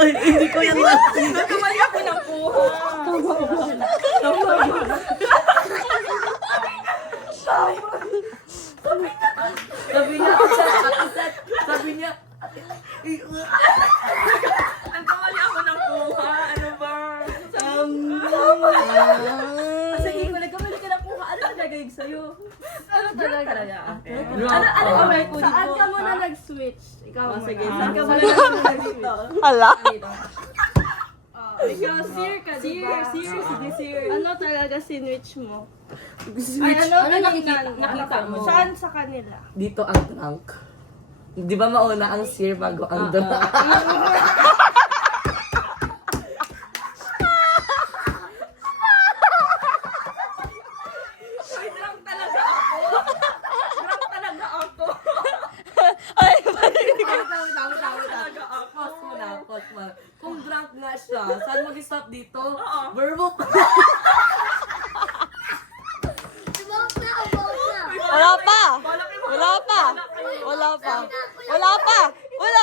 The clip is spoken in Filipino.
Ay, hindi ko yan lang. Nagkamali ako ng kuha. Sabi niya, sabi niya, Nagkamali ako ng kuha. Ano ba? Sige, kung nagkamali ka ng kuha, ano ang gagawin sa'yo? Ano talaga? Saan ka muna nag-switch? Ikaw muna. sige. Saan ka muna nag-switch? Hala. Ikaw, sir ka, diba? Sige, sir. Ano talaga sinwitch mo? Ay, ano nakita mo? Saan sa kanila? dito ang trunk. Di ba mauna ang sir bago ang drunk? Ay, drunk talaga ako. Drunk talaga ako. Ay, Pause mo na, pause mo na. Kung drunk nga siya, saan mag-stop dito? Oo. Verbo. wala pa. Wala pa. Wala pa. Wala pa. Wala.